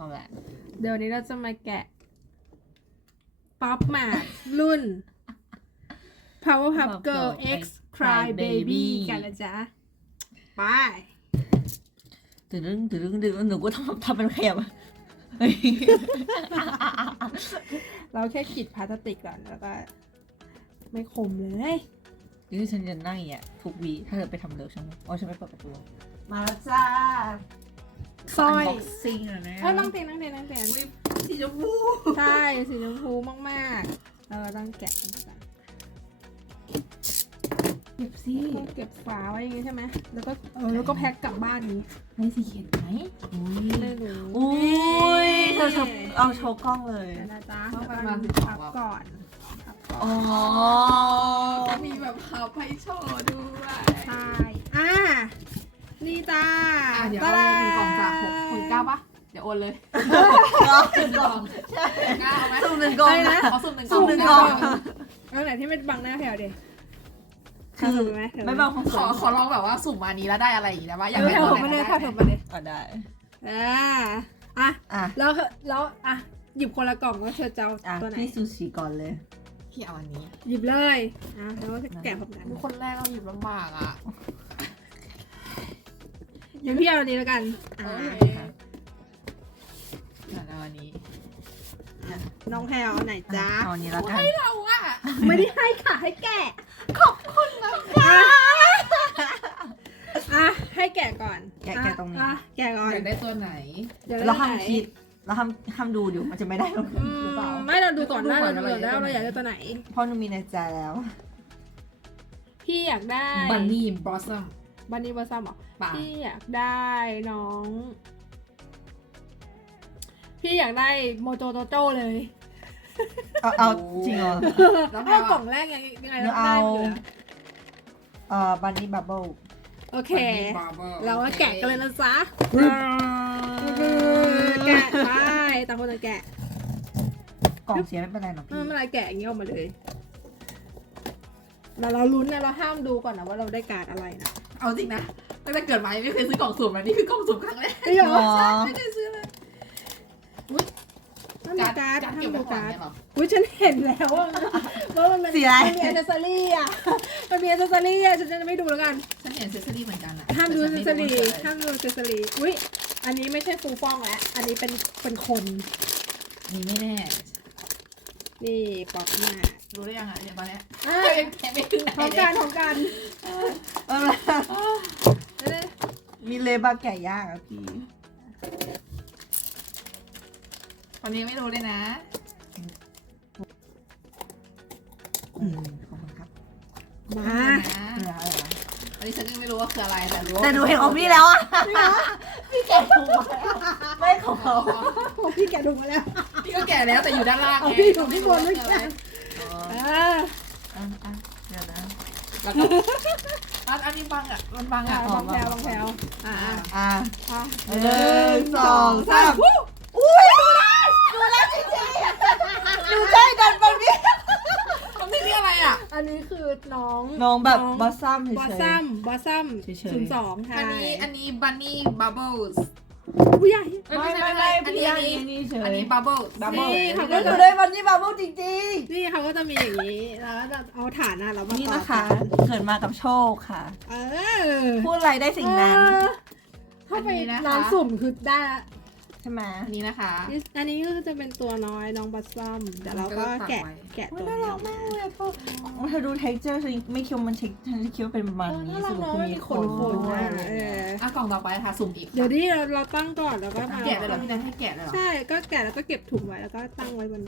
พร้อมแหละ เดี๋ยววันนี้เราจะมาแกะป๊อปมารุ่น Powerpuff Girl X Cry Baby กันนะจ๊ะไป ตึงหนูก็ทำเป็นขยับเฮ้ย เราแค่ขีดพลาสติกก่อนแล้วก็ไม่คมเลย นี่ฉันจะนั่งอย่างเงี้ยทุกวีถ้าเธอไปทำเร็วใช่ไหมอ๋อฉันไม่เปิดประตูมาแล้วจ้า สร้อย ซิงอะนะ นั่งเตียงสีชมพู ใช่สีชมพูมากๆเราต้องแกะกันก่อน เก็บสิ ต้องเก็บฝาไว้อย่างงี้ใช่ไหมแล้วก็แพ็คกลับบ้านนี้ ในสีเขียนไหมอุ้ย ไม่รู้ อุ้ยเธอเอาโชว์กล้องเลย นะจ๊ะ ต้องประมาณ พับก่อนพับก่อน อ๋อ มีแบบพับให้โชว์ด้วย ใช่นี่จ้า เดี๋ยวเอา1กล่องจาก69ป่ะ เดี๋ยวโอนเลย กล่อง 9เอาไหม สุ่มหนึ่งกล่อง อะไรนะ ขอสุ่ม1กล่ สุ่ อง มหนึ่งกล่อง เอาไหนที่ไม่บังหน้าแถวดิ คือ ถูกไหม ไม่บางคน ขอลองแบบว่าสุ่มมานี้แล้วได้อะไรอย่างงี้ได้ปะอยาก แถ ได้ ว ตัว ผม ไหน มาเลย ก็ ค่ะ ได้ ผมมาเลย ก็ได้ อ่ะ แล้วหยิบคนละกล่องแล้วเธอจะเอาตัวไหน พี่ซูชิก่อนเลย พี่เอาอันนี้ หยิบเลยแล้วแกะผมกัน คนแรกเราหยิบลำบากอ่ะ ยังพี่เอาอันนี้แล้วกัน โอเคเดี๋ยวเอาอันนี้ น้องแพลวเอาไหนจ้า เอาอันนี้แล้วกัน เราอ่ะ ไม่ได้ให้ค่ะให้แกะ ขอบคุณนะคะ ให้แกะก่อน แกะตรงนี้ แกะก่อน อยากได้ตัวไหน ดี๋ยว เราห้ามคิดเราห้ามดูเดี๋ยวมันจะไม่ได้หรรือเปล่า ไม่เราดูก่อน ดู นะ ก่ เรา อน ดูก่อน ว่า แล้ว เรา เราอยาก ก อายได้ ได้ตัวไหน เพราะหนูมีในใจแล้ว พี่อยากได้ บันนี่บอสซัม บันนี่บอสซัมหรอ ป่ะ พี่อยากได้น้อง พี่อยากได้โมโจโจโจเลย เอาจริงเหรอ แล้ว เพ แพล ราะ ว กล่อ อะ งแรกยังไง หนู เราได้ เอา อยู่แล้ว บันนี่บับเบิ้ล โอเค Bunny Bubble เราก็แกะกันเลยนะจ๊ะแกะไปต่างคนต่างแกะ กล่องเสียไม่เป็นไรหรอก ไม่ พี่ เป็นไรแกะอย่างนี้ออกมาเลยแต่เราลุ้นนะเราห้ามดูก่อนนะว่าเราได้การ์ดอะไรนะ เอาจริงนะตั้งแต่เกิดมายังไม่เคยซื้อกล่องสุ่มนะนี่คือกล่องสุ่มครั้งแรก ไม่หรอ ไม่ได้ซื้อเลย ห้ามดูการ์ด การ ห้า เก็บ ม ไว้ ดู ก่อน การ์ด เนี่ยเหรอ อุ้ยฉันเห็นแล้วว่ามันเป็น สีอะไร มันมีอัเซสซอรี่อ่ะมันมีอัเซสซอรี่อ่ะฉันจะไม่ดูแล้วกัน ฉันเห็นเซสซอรี่เหมือนกันอะ ห้ามดูอัเซสซอรี่ แต่ฉั ห้าน มดูอัเซสซอรี่อุ้ยอันนี้ไม่ใช่ฟูฟ่องแล้วอันนี้เป็นคน ไม่รู้นี่ไม่แน่ นี่ป๊อปมา รู้ได้ยังอ่ะเนี่ยตอนเนี้ย อ่ะ แกะไม่ถึงไหน พร้อม เล กั ย นพร้อมกัน มีเลบาแก่ยากอะพี่ ตอนนี้ไม่รู้เลยนะ ขอบคุณครับ มา เหลืออะไร อันนี้ฉันยังไม่รู้ว่าคืออะไรแต่รู้ว่า แต่หนูเห็นของพี่แล้วอะพี่แกะถูกไม่ของเขา ของพี่แกะดูมาแล้ว พี่ก็แกะแล้วแต่อยู่ด้านล่าง เอา ไง พี่ของพี่บนไม่ คือ ใช่ อะไร เดี๋ยวนะ แล้วก็อันนี้บังอ่ะมันบังอ่ะ บางแพลวบางแพลวอ่า อ่ะ อ่า 1 2 3อุ้ยดูแล้วจริงๆดูใจดันบอลพี่ มันนี่อะไรอ่ะ อันนี้คือน้อง น้องแบบบอสซัม บอส เฉ ซั ย มบอสซัม เฉยๆ 02ค่ะ อันนี้บันนี่บับเบิ้ลส์ ผู้ใหญ่ ไม่ใช่อันนี้ เฉย อันนี้บับเบิ้ล Bubble นี่เขา ก็ ก็ ดู จะ ได้บันนี่บับเบิ้ลจริง นี่เขาก็จะมีอย่างนี้ แล้วก็จะเอาฐานนะเรามา ๆ นี่ ต่อ นะคะ กัน เกิดมากับโชคค่ะ เออ พูดอะไรได้สิ่งนั้น ถ้าไปน้องสุ่มคือได้ละ ใช่ไหม อันนี้นะคะ อันนี้ก็จะเป็นตัวน้อยน้องบอสซัมเดี๋ยวเราก็แกะ อุ๊ย ตัว น่า นี้ รักมากเลยอะพ่อเธอดู texture ฉันไม่คิดว่ามัน ฉันคิดว่าเป็นประมาณนี้ น่ารั ส ก รุป เนาะ คือ มัน มี มี ข ข น น ด้วย เออ อ่ะกล่องต่อไปค่ะสุ่มอีก เดี๋ยวนี้เราตั้งก่อนแล้วก็มา แกะเลยเหรอพี่แนนให้แกะเลยเหรอ ใช่ก็แกะแล้วก็เก็บถุงไว้แล้วก็ตั้งไว้บน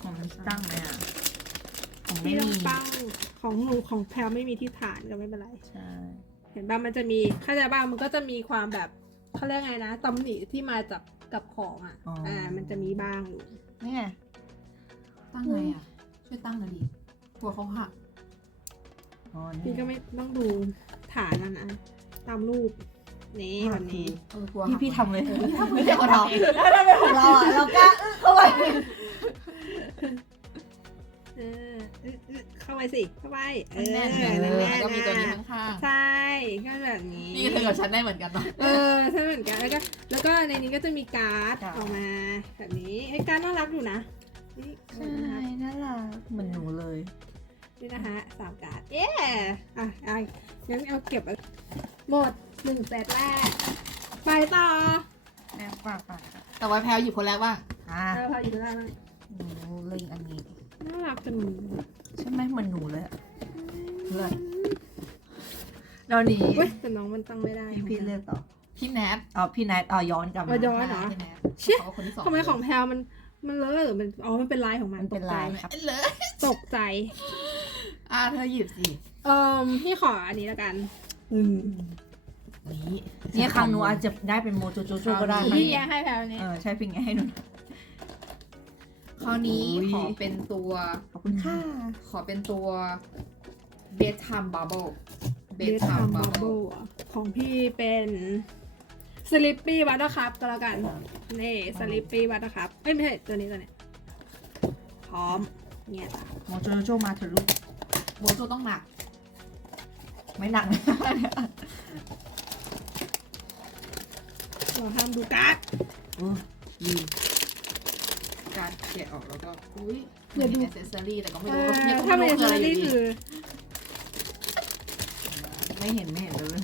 ของมันตั้งไหมอ่ะของไม่ ที่ต้อ มี งตั้งของหนูของแพลไม่มีที่ฐานก็ไม่เป็นไร ใช่ เห็นบ้างมันจะมีเข้าใจบ้างมันก็จะมีความแบบเขาเรียกไงนะตำหนิที่มาจากกับของอ่ะมันจะมีบ้างอยู่ นี่ไง ตั้งไงอ่ะ ช่วยตั้งหน่อยดิกลัวเขาหัก อ๋อ พี่ก็ไม่ต้องดูฐานมันนะตามรูปนี่แบบนี้ กลัว พี่ทำเลย ไม่ใช่คนเรา ถ้าทำเป็นของเราอ่ะเราก็เข้าไป เข้าไป สิเข้าไปแน่น ๆ แล้วก็มีตัวนี้ข้าง ใช่ก็แบบนี้ ๆนี่เธอกับฉันได้เหมือนกันเนาะ ใช่เหมือนกันแล้วก็ในนี้ก็จะมีการ์ดออกมาแบบนี้ไอ้การ์ดน่ารักอยู่นะนี่ ใช่น่ารักเหมือนหนูเลย นี่นะคะ3การ์ดเย้งั้นเอาเก็บหมด1เซตแรกไปต่อ แม่ฝาก แต่ว่าแพลวหยิบคนแรกบ้าง เราพาอยู่ด้านล่าง หนูเล็งอันนี้ น่ารักจัง ใช่ไหมเหมือนหนูเลย เลยเรานี้ เว้ยแต่น้องมันตั้งไม่ได้ พี่เลือกต่อ พี่แนท พี่นายย้อนกลับมา ย้อนเหรอ พี่แนท เชี่ย เขาคนที่สอง ทำไมของแพลมันเลอะหรือมันมันเป็นลายของมัน มันเป็นลายครับ เลย ตกใจ เธอหยิบสิ พี่ขออันนี้แล้วกัน นี่ เนี่ยครั้งหนูอาจจะได้เป็นโมโจโจโจก็ได้ พี่แย่ให้แพลนี้ ใช่พี่ไงให้หนู คราวนี้ อุ๊ย ขอเป็นตัว ขอบคุณค่ะ ขอเป็นตัวเบทไทม์บับเบิล เบสทามบับเบิลของพี่เป็นสลิปปี้บัตเตอร์คัพก็แล้วกันนี่สลิปปี้บัตเตอร์คัพไม่ใช่ตัวนี้พร้อมเนี่ยจ้ะ โมโจโจมาเถอะลูก โบโจต้องหนัก ไม่หนักนะ เราห้ามดูการ์ด ดี การแกะออกแล้วก็อุ้ย เดี๋ยวดู มีแอ c เซสซอรี่แต่ก็ไม่รู้ว่า ถ้าเป็น คืออะไร นี่ อยู่ดี คือ ไม่เห็นเลย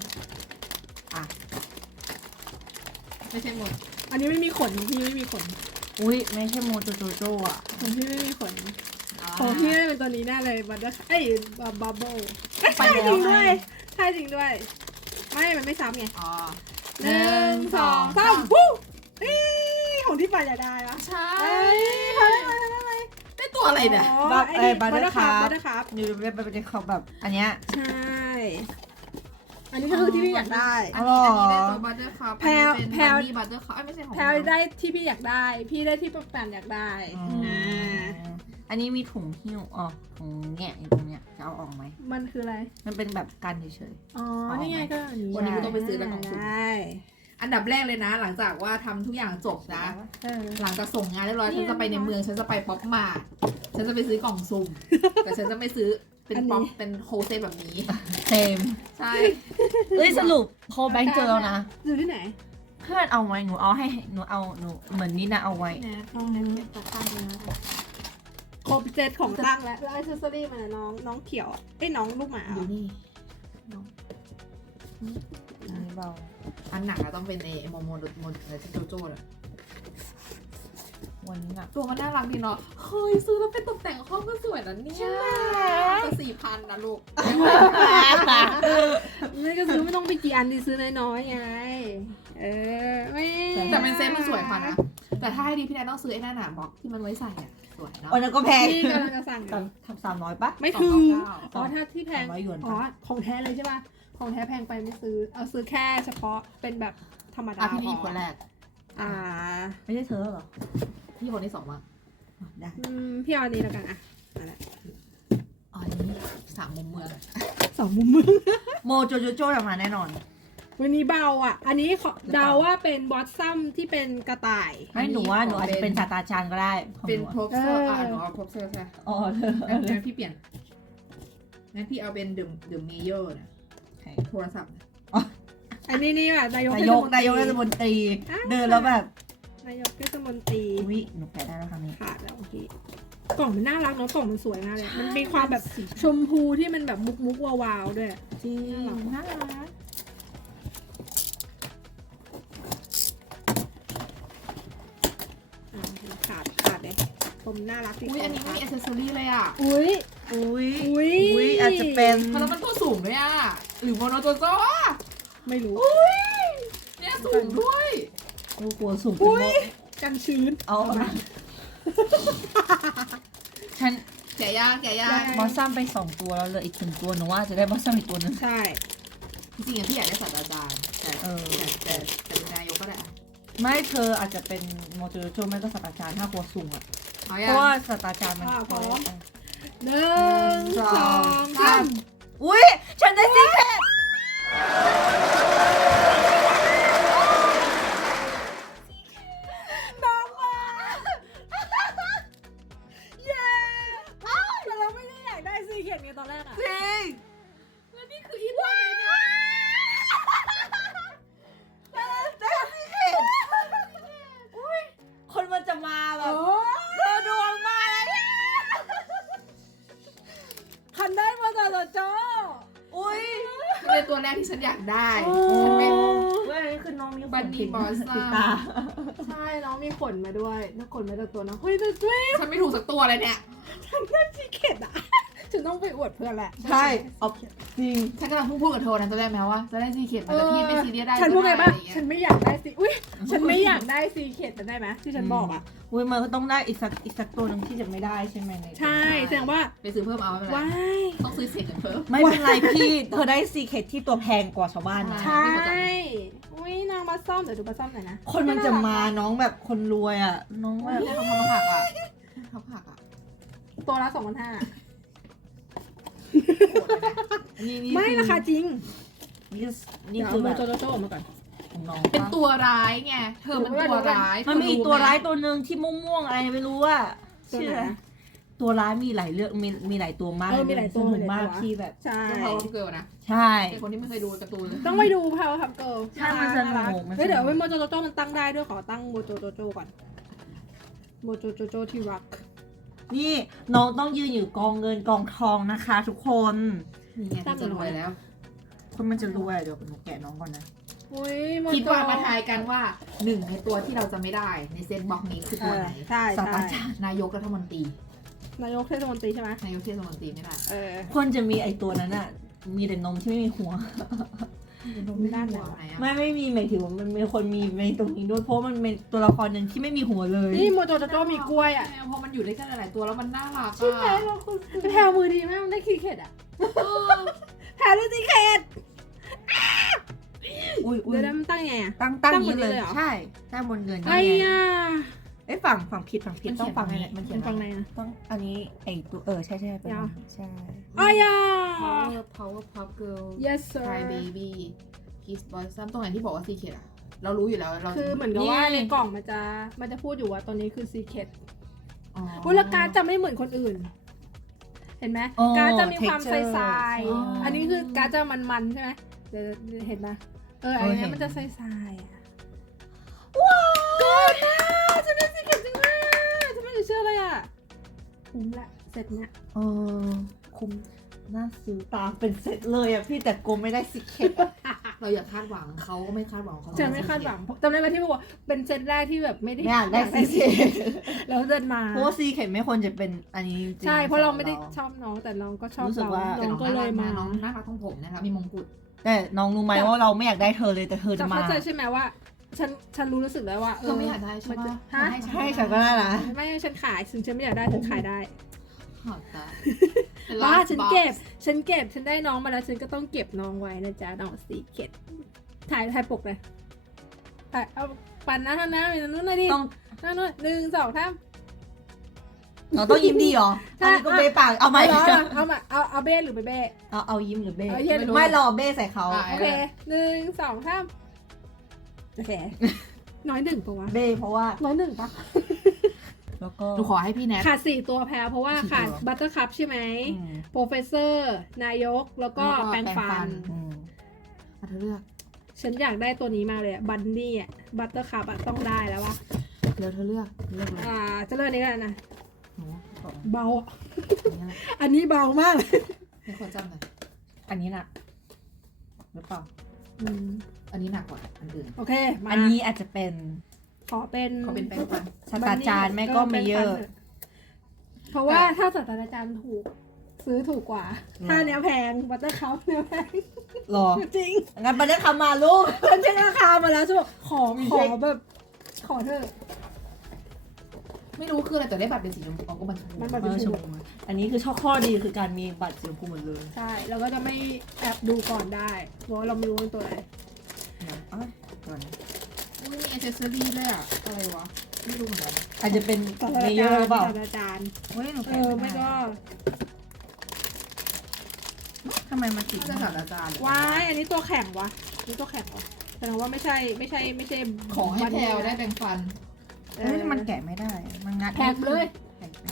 ไม่ใช่หมด อันนี้ไม่มีขนของพี่ไม่มีขน อุ้ยไม่ใช่โมโจโจโจอ่ะ ของพี่ไม่มีขนของพี่น่าจะเป็นตัวนี้แน่เลยบัตเตอร์บับเบิลใช่จริงด้วยใช่จริงด้วยไม่มันไม่ซ้ำไง อ๋อ 1 2 3วู้นี่ของที่ปันอยากได้ปะ ใช่ เอ้ยเขาได้อะไร ได้ตัวอะไรเนี่ย บัตเตอร์คัพ นิวเรียกเป็นเขาแบบอันเนี้ย ใช่ อันนี้ก็คือที่พี่อยากได้ อันนี้ได้ตัวบัตเตอร์คัพ แพลว เป็น แพลว บันนี่บัตเตอร์คัพไม่ใช่ของ แพลวได้ที่พี่อยากได้ พี่ได้ที่ปันอยากได้ อันนี้มีถุงหิ้วถุงเนี่ยอยู่ตรงเนี้ยจะเอาออกไหม มันคืออะไร มันเป็นแบบกันเฉย อ๋อ นี่ไงก็อันนี้ วันนี้กูต้องไปซื้อแล้วของสุ่ม ใช่ อันดับแรกเลยนะ หลังจากว่าทำทุกอย่างจบนะ เออ หลังจากส่งงานเรียบร้อย นี่ ฉันจะไปในเมืองฉันจะไปป๊อปมาร์ทฉันจะไปซื้อกล่องสุ่ม แต่ฉันจะไม่ซื้อเป็น อันนี้ ป๊อปเป็นโฮลเซลแบบนี้ ๆเซม ใช่ เอ้ยสรุปพอแบงค์เจอแล้วนะ อยู่ที่ไหน เพื่อนเอาไว้หนูเอาให้หนูเหมือนนี้นะเอาไว้ แนท อ๋อ แนทเก็บตะกร้าเลยนะ ครบเซตของตั้งแล้วแล้วอิสซอรี่มันน้องเขียวอ่ะเอ้ยน้องลูกหมา อยู่ อ่ะ นี่ อันนี้เบา อันหนักอะต้องเป็นโมอะไรที่โจโจ้อะ วันนี้หนัก ตัวมันน่ารักดีเนาะเฮ้ยซื้อแล้วเป็นตกแต่งห้องก็สวยนะเนี่ยก็4,000นะลูก นี่ก็ซื้อไม่ต้องไปกี่อันดีซื้อน้อยๆไง ไม่ แต่เป็นเซตมันสวยกว่านะ แต่ถ้าให้ดีพี่แนทต้องซื้อไอ้นั่นน่ะบล็อกที่มันไว้ใส่อะสวยเนาะ วันนั้นก็แพง พี่กำลังจะสั่งอยู่ ทำ300ปะ ไม่ถึง 299 อ๋อถ้าที่แพง 300หยวนปะ อ๋อของแท้เลยใช่ป่ะ ของแท้แพงไปไม่ซื้อ เอาซื้อแค่เฉพาะเป็นแบบธรรมดา พี่นี่คนแรก อ่า ไม่ใช่เธอเหรอ พี่คนที่2ว่ะ ได้ พี่เอาอันนี้แล้วกันอ่ะอะไร อ๋ออันนี้3มุมเมือง สองมุมมึง โมโจโจโจออกมาแน่นอน วันนี้เบาอ่ะ อันนี้เดาว่าเป็นบอสซัมที่เป็นกระต่าย ให้หนูว่าหนูอาจจะเป็นศาสตราจารย์ก็ได้ของห เป็น นู โพสเซอร์หนูเอาโพสเซอร์ใช่ อ๋อเธอ งั้นพี่เปลี่ยนงั้นพี่เอาเป็นเดอะเมเยอร์นะโทรศัพท์ อันนี้นี่แบบนายก นายกรัฐมนตรีเดินแล้วแบบ นายกเทศมนตรี อุ้ยหนูแพ้ได้แล้วครั้งนี้ ขาดแล้วโอเคกล่องมันน่ารักเนาะกล่องมันสวยมากเลย มันมีความแบบชมพูที่มันแบบมุกๆวาวๆด้วย จริง น่ารักขาดเลยผมน่ารักดี อุ้ยอันนี้ไม่มีอ c เซสซอรี่เลยอ่ะ อุ้ย อุ้ย อุ้ย อุ้ยอาจจะเป็น แล้วมันตัวสูงด้วยอ่ะหรือโมโนโจโจ้อะ ไม่รู้ เนี่ยสูงด้วย ลูกกลัวสูง อุ้ยกันชื้น เอาฉัน แกะย่าง บอสซัมไป2ตัวแล้วเหลืออีก1ตัวหนูว่าจะได้บอสซัมอีกตัวนึง ใช่ จริงๆอะพี่อยากได้ศาสตราจารย์แต่ แต่ เป็นนายกก็ได้อะ ไม่เธออาจจะเป็นโมโจโจโจไม่ก็ศาสตราจารย์ถ้ากลัวสูงอ่ะ เอา เพ ยัง ราะว่าศาสตราจารย์มัน พร้อม 1 สอง 2 3 อุ้ยฉันได้ซีเคท น้องมาเย้แต่เราไม่ได้อยากได้ซีเขียนไง กที่ฉันอยากได้ โอ้ ฉันไม่ เว้ยนี่คือน้องมี บันนี่บอสซ่า ติดตา ใช่น้องมีขนมาด้วยน้องขนมาจากตัวน้องเฮ้ยแต่ด้วย ฉันไม่ถูกสักตัวเลยเนี่ย ฉันได้ซีเค็ดอ่ะ ฉันต้องไปอวดเพื่อนแหละ ใช่เอาจริง ฉันกำลังพูดกับเธอนะจะได้ไหมว่าจะได้ซีเค็ดแต่พี่ไม่ซีเรียสได้ ฉันพูดไงบ้าง ก็ด้ ฉันไม่อยากได้ซีอุ้ยฉันไม่อยากได้ซีเค็ดมันได้ไหมที่ฉันบอกอ่ะ เว้ยมันก็ต้องได้อีกสักตัวหนึงที่จะไม่ได้ใช่ไหมใน ใช่แสดงว่า ไปซื้อเพิ่มเอาไม่เป็นไร ว้าย ต้องซื้อเสียงเพิ่ม ไม่เป็นไรพี่เธอได้ซีเคทที่ตัวแพงกว่าชาวบ้านนะ ใช่อุ้ยนางมาซ่อมเดี๋ยวดูมาซ่อมหน่อยนะ คนมันจะมาน้องแบบคนรวยอ่ะ น้องแบบ เนี่ยเขาทำผักอ่ะทำผักอ่ะ ตัวละ2,500 โหดเลยนะ นี่ ไม่ราคาจริง นี่ เดี๋ยว คื เอา อ โม แบบ โจโจโจออกมาก่อน ของน้อง เป็น ปะ ตัวร้ายไงเธอเป็นตัวร้าย มันมีอีกตัวร้ายตัวหนึ่งที่ม่วงๆอะไรไม่รู้ว่า ตัว ชื่อ ไหน อะไร นะ ตัวร้ายมีหลายเรื่องมีหลายตัวมาก มีหลายตัว สนุกมากที่แบบ ใช่ เขาเกิลนะ ใช่ เป็นคนที่ไม่เคยดูการ์ตูนเลย ต้องไปดูพาวครับเกิล ใช่มันสนุกมันสนุก เฮ้ยเดี๋ยวโมโจโจโจมันตั้งได้ด้วยขอตั้งโมโจโจโจก่อนโมโจโจโจที่รัก นี่น้องต้องยืนอยู่กองเงินกองทองนะคะ ทุกคน นี่ไงที่จะรวยแล้ว คนมันจะรวยเดี๋ยวหนูแกะน้องก่อนนะ อุ้ยโมโจ คิดว่ามาทายกันว่าหนึ่งในตัวที่เราจะไม่ได้ในเซตบ็อกนี้คือตัวไหน ใช่ ศาสตรา ใช่ จารย์ นายกรัฐมนตรี นายกเทศมนตรีใช่ไหม นายกเทศมนตรีไม่ได้ เออ คนจะมีไอตัวนั้นอ่ะ มีแต่นมที่ไม่มีหัว ไม่ได้ไหน ไหนอะ ไม่มีหมายถึงว่ามันมีคนมีในตรงนี้ด้วยเพราะมันเป็นตัวละครหนึ่งที่ไม่มีหัวเลย นี่โมโจโจโจมีกล้วยอ่ะ พอมันอยู่ด้วยกันหลายๆตัวแล้วมันน่ารัก ใช่ไหม อ่ะ แพรมือดีมากมันได้คีเค็ดอ่ะแพรได้คีเค็ด อุ้ย เดี๋ยวมันตั้งยังไงอ่ะ ตั้ง ตั้ง นี้ บนนี้ เลย เลยเหรอ ใช่ตั้งบนเงิน ไอ้ นี่ไง ย่า เอ้ยฝั่งผิดต้องฝั่งนี้ มันเขี เป็ ย น น ฟังไหนอ่ะ ต้องอันนี้ไอตัวใช่เป็น ยาว ใช่ ไอ้ย่า power pop girl yes sir cry baby kiss boy ซ้ำตรงไหนที่บอกว่าซีเคทอะเรารู้อยู่แล้วเรา คือเหมือนกับว่าในกล่องมันจะพูดอยู่ว่าตัวนี้คือซีเค็ด อ๋อ วุลการดจะไม่เหมือนคนอื่น เห็นไหมการดจะมีความใสๆอันนี้คือการดจะมันๆใช่ไหมเดี๋ยวเห็นปะอันนี้มันจะใสๆอ่ะว้าวเกินนะฉันได้ซีเค็ดจริงมากฉันไม่อยากเชื่อเลยอ่ะคุ้มละเสร็จเนี่ย คุ้มน่าซื้อตามเป็นเซตเลยอ่ะพี่แต่โกไม่ได้สิเคท เราอย่าคาดหวังเขาก็ไม่คาดหวังเขา จะไม่คาดหวังจำได้ไหมที่บอกว่าเป็นเซตแรกที่แบบไม่ได้ ไม่อยากได้ซีเคท แล้วเดินมา เพราะว่าซีเคทไม่ควรจะเป็นอันนี้จริง ใช่เพราะเราไม่ได้ชอบน้องแต่น้องก็ชอบ รู้สึก เรา ว่า น้องก็เลยมา น้องน่ารักของผมนะคะมีมงกุฎ แต่น้องรู้ไหมว่าเราไม่อยากได้เธอเลยแต่เธอ จะ จะมา เข้าใจใช่ไหมว่า ฉันรู้สึกแล้วว่า เธอไม่อยากได้ใช่ปะ ฮะ ใช่ฉันก็ได้นะ ไม่ฉันขายฉันไม่อยากได้ฉันขายได้ หอดตา บ้าฉันเก็บฉันได้น้องมาแล้วฉันก็ต้องเก็บน้องไว้นะจ๊ะน้องซีเกตถ่ายปกเลยถ่ายเอาปั่นหน้าท่านนะมีนู้นเลยดิ ต้อง หน้านู้น1 2 3 เราต้องยิ้มดีเหรออันนี้ก็เบ้ปากเอาไหม เอามาเอาเบ้หรือไปเบ้ เอายิ้มหรือเบ้ เอาเย็น ไม่รอเบ้ใส่เขา โอเค1 2 3โอเคน้อย1ปะวะ เบ้เพราะว่า น้อย1ปะ แล้วก็ หนูขอให้พี่แนท ขาด4ตัวแพ้เพราะว่า 4 ขาด ตัว บัตเตอร์คัพใช่ไหม อืม โปรเฟสเซอร์นายกแล้วก็แปรงฟัน อืม เธอเลือก ฉันอยากได้ตัวนี้มากเลยอะบันนี่อะบัตเตอร์คัพอะต้องได้แล้ววะ เดี๋ยวเธอเลือกเลย จะเลือกอันนี้กันนะ หนูขอ เบาอะ อันนี้แหละ อันนี้เบามากเลย ให้คนจำหน่อย อันนี้น่ะหรือเปล่า อันนี้หนักกว่าอันอื่น โอเคมา อันนี้อาจจะเป็น ขอเป็น เขาเป็นแปรงฟัน ศาสตราจารย์ไม่ก็ไม่เยอะ เพราะว่าถ้าศาสตราจารย์ถูกซื้อถูกกว่า ถ้าเนี้ยแพงบัตเตอร์คัพเนี้ยแพง หรอ จริง งั้นไปได้คำมาลูก ฉันเช็คราคามาแล้วฉันบอกขอแบบขอเถอะ ไม่รู้คืออะไรแต่ได้บัตรเป็นสีชมพูก็มัน มันแบบ เออชมพูอันนี้คือชอบข้อดีคือการมีบัตรสีชมพูหมดเลย ใช่แล้วก็จะไม่แอบดูก่อนได้เพราะว่าเราไม่รู้ว่าเป็นตัวอะไร นะอ้าวก่อน อุ้ยมีอ c เซสซอรี่ด้วยอะอะไรวะไม่รู้เหมือนกัน อาจจะเป็น ศาสตรา เมเยอ จาร ร์ ย์ เปล่า ศาสตราจารย์ เฮ้ยหนู ไม่ก็ ทำไมมาติด น่าจะศาสตราจารย์ ว้ายอันนี้ตัวแข็งวะนี่ตัวแข็งวะแสดงว่าไม่ใช่ ขอให้แพลวได้แปรงฟัน เฮ้ยมันแกะไม่ได้ มันงัด แข็งเลย แกะไม่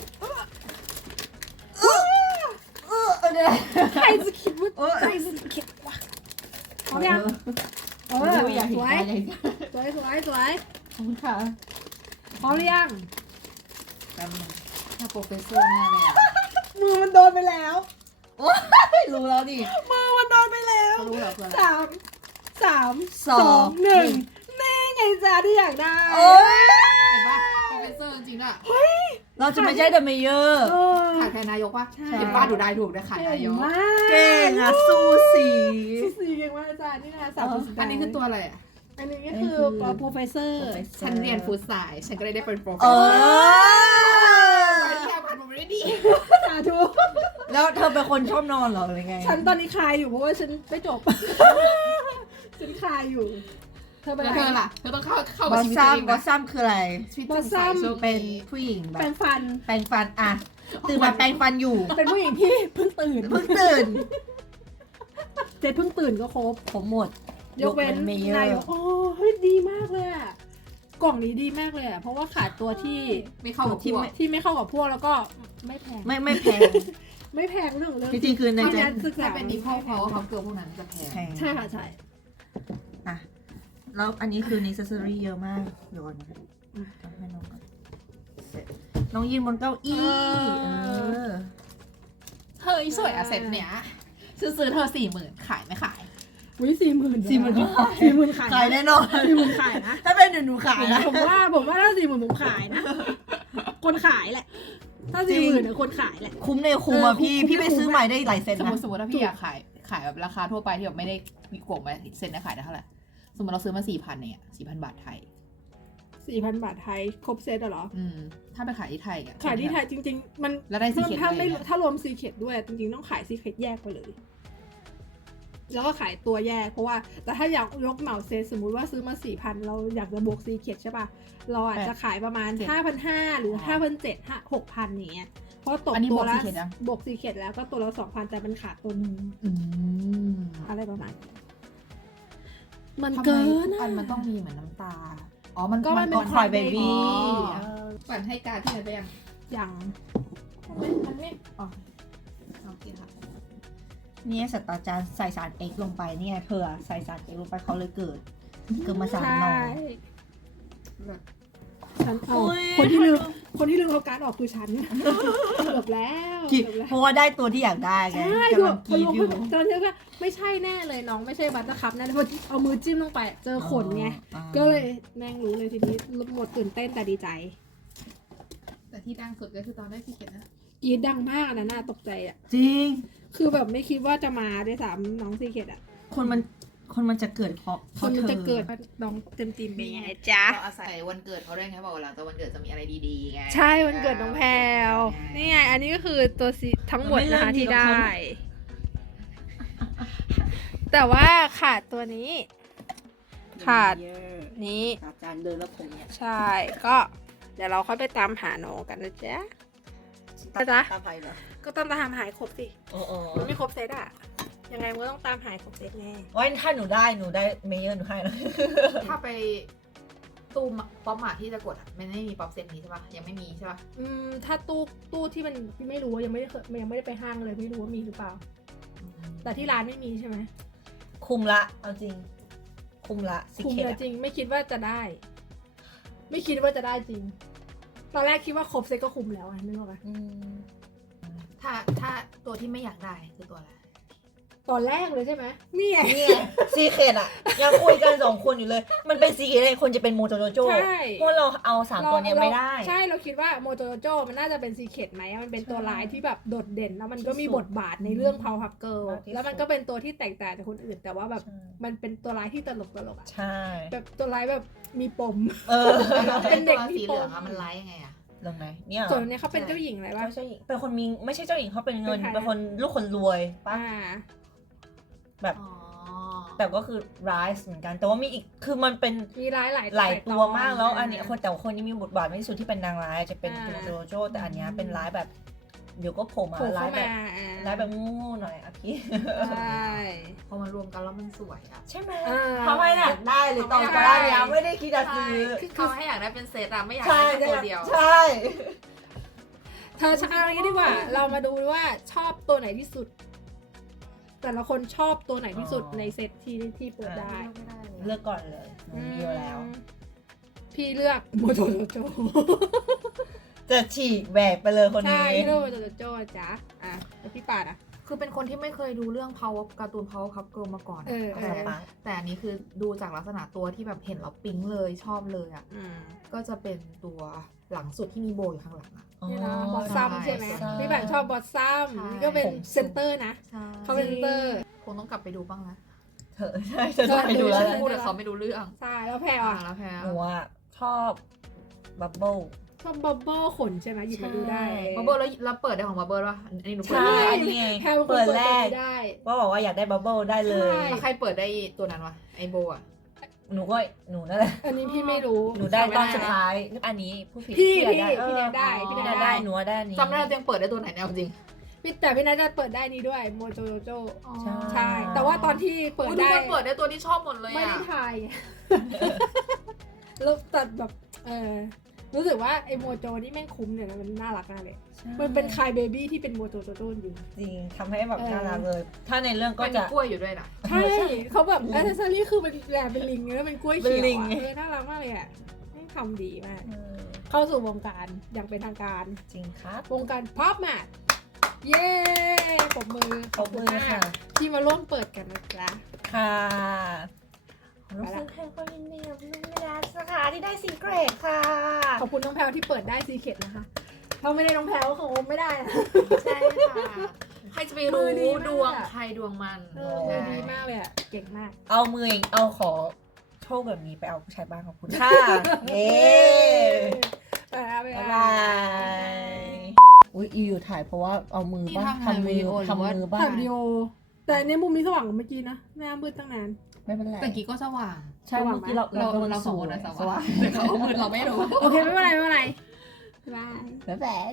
ใครจะคิดว่าใครจะคิดวะพร้อมยังเออ อยาก ส เห็น วย อะไร สวยสวยสวย ขอบคุณค่ะ พร้อมหรือยัง แป๊บนึง ถ้าโปรเฟสเซอร์แน่เลยอะ มือมันโดนไปแล้ว รู้แล้วดิ มือมันโดนไปแล้ว เขารู้เหรอคืออะไร สาม สอง หนึ่งนี่ไงจ้าที่อยากได้ โอ้ย เห็นปะโปรเฟสเซอร์จริงๆอะ เราจะไม่ใช่เดอะเมเยอร์ เออ ขายแทนนายกปะ ใช่ เห็นป้าดูได้ถูกได้ขาย เก่ นาง ยก มาก เก่งอะสู้สี สีเก่งมากจ้านี่นะสาม อันนี้คือตัวอะไรอะ อันนี้ก็คือโปรเฟสเซอร์ ฉันเรียนฟู้ดไซน์ฉันก็เลยได้เป็นโปรเฟ เอ สเซอร์ อ แค่ผ่านมาไม่ได้ดี สาธุ แล้วเธอเป็นคนชอบนอนเหรอหรือไง ฉันตอนนี้คลายอยู่เพราะว่าฉันไม่จบ ฉันคลายอยู่ เธอเป็น แล้ว อะไร เธอล่ะเธอต้องเข้า บ กับ อส ชีวิต ซั ตัว ม เอง บอ นะ สซัมคืออะไร ชีวิต บอสซัม เป็นผู้หญิงแบ แปร บ งฟัน แปรงฟันอะตื่นมาแปรงฟันอยู่ เป็นผู้หญิงที่เพิ่งตื่น เพิ่งตื่น เจ๊เพิ่งตื่นก็ครบ ผมหมด ยกเว้น เมเยอ นา ร์ ยกโอ้เฮ้ยดีมากเลยอะกล่องนี้ดีมากเลยอะเพราะว่าขาดตัวที่ ไม่เข้ากับพวก ที่ไม่เข้ากับพวกแล้วก็ไม่แพง ไม่แพง ไม่แพงเรื่องของเรื่อง จริงๆคือใน เพราะ ใจ ฉะนั้นศึกษา ถ้าเป็นอีพอลเพราะว่าเขาเกิดพวกนั้นจะแพง แพง ใช่ค่ะใช่ อ่ะแล้วอันนี้คือนิเซสซอรี่เยอะมากเดี๋ยวก่อนนะทำให้น้องก่อนเสร็จน้องยืนบนเก้าอี้เออ เฮ้ยสวยอะเซ็ตเนี้ยซื้อเธอ40,000ขายไม่ขาย อุ้ย40,000 40,000 40,000ขาย ขายแน่นอน 40,000ขายนะ ถ้าเป็นหนูขายนะ ผมว่าถ้า40,000ผมขายนะ คนขายแหละ ถ้า จริง 40,000เนี่ยคนขายแหละ คุ้มในคุ้มอ่ะ เออคุ้ พี่ ม ไปซื้อใหม่ได้หลายเซน สม นะ มติถ้าพี่อยากขายแบบราคาทั่วไปที่แบบไม่ได้มีโกงไปเซ็นได้ขายได้เท่าไหร่สมมติเราซื้อมา4,000เนี่ย4,000 บาทไทย 4,000 บาทไทยครบเซตอะเหรอ ถ้าไปขายที่ไทยอะ ขายที่ไทยจริง ๆ มัน แล้วได้ซีเคท ถ้าไม่ ด้วย ถ้ารวมซีเคทด้วยจริงๆต้องขายซีเคทแยกไปเลย แล้วก็ขายตัวแยกเพราะว่าแต่ถ้าอยากยกเหมาเซตสมมุติว่าซื้อมา 4,000 เราอยากจะบวกซีเคทใช่ป่ะเราอาจจะขายประมาณ 5,500 หรือ 5,700 6,000อย่างเงี้ยเพราะตก อันนี้ ตั บ ว วก ละ ซีเคทนะ บวกซีเคทแล้วก็ตัวละ 2,000 แต่มันขาดตัวหนึง อืม อะไรประมาณนี้มัน ทำไม เกิน ทุกอันมันต้องมีเหมือนน้ำตาอ๋อมัน ก็มันเป็น คอยเบบี้ ปั่นให้การที่ไหนไปยัง อย่าง มันไม่อ๋อโอเคค่ะ เนี่ยศาสตราจารย์ใส่สาร X ลงไปเนี่ยเธอใส่สาร X ลงไปเขาเลยเกิดมาสารหนอ ใช่ฉันเอา อุ๊ย คนที่ลืมเอาการดออกคือฉันเกือบแล้ว คิด เกือบแล้ว เพราะว่าได้ตัวที่อยากได้ไง ใช่ กำลัง พอ กี ล บ ง อยู่ ตอนนี้ก็ไม่ใช่แน่เลยน้องไม่ใช่บัตเตอร์คัพแน่เลยพอเอามือจิ้มลงไปเจอขนไง อ๋อ ก็เลยแม่งรู้เลยทีนี้หมดตื่นเต้นแต่ดีใจ แต่ที่ดังสุดก็คือตอนได้ซีเคทนะ กรีดดังมากอันนั้นน่าตกใจอ่ะ จริง คือแบบไม่คิดว่าจะมาด้วยซ้ำน้องซีเคทอ่ะ คนมันจะเกิดเพราะ คนมัน ธอ จะเกิดน้องเต็มทีมเป็นไงจ๊ะ เราอาศัยวันเกิดเขาด้วยไงบอกว่าหลังจากวันเกิดจะมีอะไรดีๆไง ใช่วันเกิดน้องแพลวนี่ไงอันนี้ก็คือตัวซีทั้งหมดนะคะที่ได้ แต่ว่าขาดตัวนี้ ขาดนี้ อาจารย์เดินแล้วผมเนี่ย ใช่ก็เดี๋ยวเราค่อยไปตามหาน้องกันนะจ๊ะ จ๊ะ ตาไฟเหรอ ก็ต้องตามหายครบสิ อ๋อ มันไม่ครบเซตอะยังไงมันก็ต้องตามหายครบเซตแน่ ไว้ถ้าหนูได้เมเยอร์หนูให้แล้ว ถ้าไปตู้ป๊อปมาที่จะกดอะมันไม่มีป๊อปเซตนี้ใช่ปะยังไม่มีใช่ปะ ถ้าตู้ที่มันไม่รู้ยังไม่ได้ยังไม่ได้ไปห้างเลยไม่รู้ว่ามีหรือเปล่า แต่ที่ร้านไม่มีใช่ไหม คุมละเอาจริง คุมละสิ คุม เค เยอะจริงไม่คิดว่าจะได้ ไม่คิดว่าจะได้จริง ตอนแรกคิดว่าครบเซตก็คุมแล้วอะนึกออกปะ ถ้าตัวที่ไม่อยากได้คือตัวอะไร ตอนแรกเลยใช่ไหมนี่ไง นี่ซีเคดอะยังคุยกัน2 คนอยู่เลย มันเป็นซีเคดเลยคนจะเป็นโมโจโจโจ ใช่ เพราะเราเอา3ตัวเนี้ยไม่ได้ ใช่เราคิดว่าโมโจโจมันน่าจะเป็นซีเคทไหมมันเป็นตัวร้ายที่แบบโดดเด่นแล้วมันก็มีบทบาทในเรื่อง Powerpuff Girl มากที่สุด แล้วมันก็เป็นตัวที่แตกต่างจากคนอื่น แต่ว่าแบบ ใช่ มันเป็นตัวร้ายที่ตลกอะ ใช่ แบบตัวร้ายแบบมีปม แล้ว เป็นเด็ก ตัว ที่ สีเหลือง ป อะ ม มันไลฟ์ยังไงอะ ลงไหนเนี่ย ส่วนอันเนี้ยเขาเป็นเจ้าหญิงอะไรวะ เจ้าหญิงเป็นคนมีไม่ใช่เจ้าหญิงเขาเป็นเงิน เป็นใครนะ เป็นคนลูกคนรวยปะ อ่า แบบ อ๋อ แต่ก็คือร้ายเหมือนกัน แต่ว่ามีอีกคือมันเป็น มีร้ายหลาย หลายตัวมากแล้ว ต อันเนี้ยคนแต่ว่าคนนี้มีบทบาทมากที่สุดที่เป็นนางร้ายจะเป็น อ่า โจโจแต่อันเนี้ยเป็นร้ายแบบเดี๋ยวก็โผล่มา โผล่ ร้า เข้าย แบ มา บ อ่า ร้ายแบบงูๆหน่อยอะพี่ ใช่ พอมันรวมกันแล้วมันสวยอะ ใช่ไหม อ่า ทำไมเนี่ยได้เลยตอน ใช่ แรกเนี่ยไม่ได้คิดจะซื้อ เขาให้อยากได้เป็นเซตอะไม่อยาก ใช่ ได้แค่ตัวเดียว ใช่ เธอเอาอย่างนี้ดีกว่า เรามาดูว่าชอบตัวไหนที่สุด แต่ละคนชอบตัวไหนที่สุดในเซตที่เปิดได้ ไม่ได้เลย เลือกก่อนเลยหนูมีอยู่แล้ว พี่เลือกโมโจโจ จะฉีกแบกไปเลยคน ใช่ นี้ พี่เลือกโมโจโจจ้ะอ่ะแล้วพี่ปาดอ่ะ คือเป็นคนที่ไม่เคยดูเรื่อง Power การ์ตูน Powerpuff Girls มาก่อน สปาร์ค แต่อันนี้คือดูจากลักษณะตัวที่แบบเห็นแล้วปิ๊งเลยชอบเลยอ่ะ ก็จะเป็นตัวหลังสุดที่มีโบอยู่ข้างหลังอ่ะ นี่นะบอสซัมใช่ไหม ใช่ พี่แบบชอบบอสซัม ใช่ นี่ก็เป็นเซนเตอร์นะ ใช่ เขาเป็นเซนเตอร์ คงต้องกลับไปดูบ้างนะ เธอใช่เธอต้องไปดูแล้วแหละ พูดแต่เขาไม่ดูเรื่อง ใช่แล้วแพรอ่ะ แล้วแพ้ หนูอะชอบบับเบิ้ล ชอบบับเบิ้ลขนใช่ไหมหยิบมาดูได้ บับเบิ้ลแล้วเปิดได้ของบับเบิ้ลป่ะอันนี้หนูเปิด ใช่ ได้ อันนี้ไง แพรเป็นคน เปิดแรก ได้ ว่าบอกว่าอยากได้บับเบิ้ลได้เลย ใช่ แล้วใครเปิดได้ตัวนั้นวะไอโบอ่ะ หนูก็หนูนั่นแหละ อันนี้พี่ไม่รู้ หนูได้ จำไม่ ตอน ได้ สุดท้ายอันนี้ผู้ผิด พี่ อยากได้ พี่แนนได้ พี่ พี่ แน แน น น ได้ ได้ หนูว่าได้อันนี้ จำได้เรายังเปิดได้ตัวไหนแนวจริง แต่พี่นัทจะเปิดได้นี้ด้วยโมโจโจ ใช่ ใช่ แต่ว่าตอนที่เปิด ทุก ได้ คนเปิดได้ตัวที่ชอบหมดเลย ไม่ได้ อ่ะ ทายไง แล้วแต่แบบรู้สึกว่าไอ้โมโจนี่แม่งคุ้มเนี่ยนะมันน่ารักมากเลย ใช่ มันเป็นคายเบบี้ที่เป็นโมโจโจโจจริง จริงทำให้แบบ เออ น่ารักเลย ถ้าในเรื่องก็ ก็มี จะ กล้วยอยู่ด้วยนะ ใช่เขาแบบแอคเซสซอรี่คือเป็นแบบเป็นลิงแล้วเป็นกล้วยเขียว เป็นลิง อะน่ารักมากเลยอ่ะแม่งทำดีมาก เออ เข้าสู่วงการอย่างเป็นทางการ จริงครับ วงการพับแมทเย้ปรบมือ ขอบคุณค่ะ ที่มาร่วมเปิดกันนะจ๊ะ ค่ะน้องซึ่งแพงก็ยินดีกับน้องไม่ได้สาขาที่ได้ซีเกรดค่ะ ขอบคุณน้องแพลวที่เปิดได้ซีเคร็ตนะคะถ้าไม่ได้น้องแพลวก็คงไม่ได้นะ ใช่ค่ะ ใครจะไปรู้ มือดีมาก ดวงใครดวงมัน เออ ใช่ ดีมากเลยอ่ะ เก่งมาก เอามือเองเอาขอโชคแบบนี้ไปเอาผู้ชายบ้างขอบคุณค่ะ เย้ ไปแล้วไป บ๊าย แล้ว บายอุ้ยอยู่ถ่ายเพราะว่าเอามือบ้างทำมือทำมือบ้า ถ่าย ง วิดีโอ แต่ในมุมนี้สว่างกว่าเมื่อกี้นะหน้ามืดตั้งนาน ไม่เป็นไร แต่กี้ก็สว่าง ใช่เมื่อกี้เรา เราสองคนนะสว่างแต่เขามืดเราไม่รู้ โอเค ไม่เป็นไร ไม่เป็นไร บ๊ายบาย บ๊ายบาย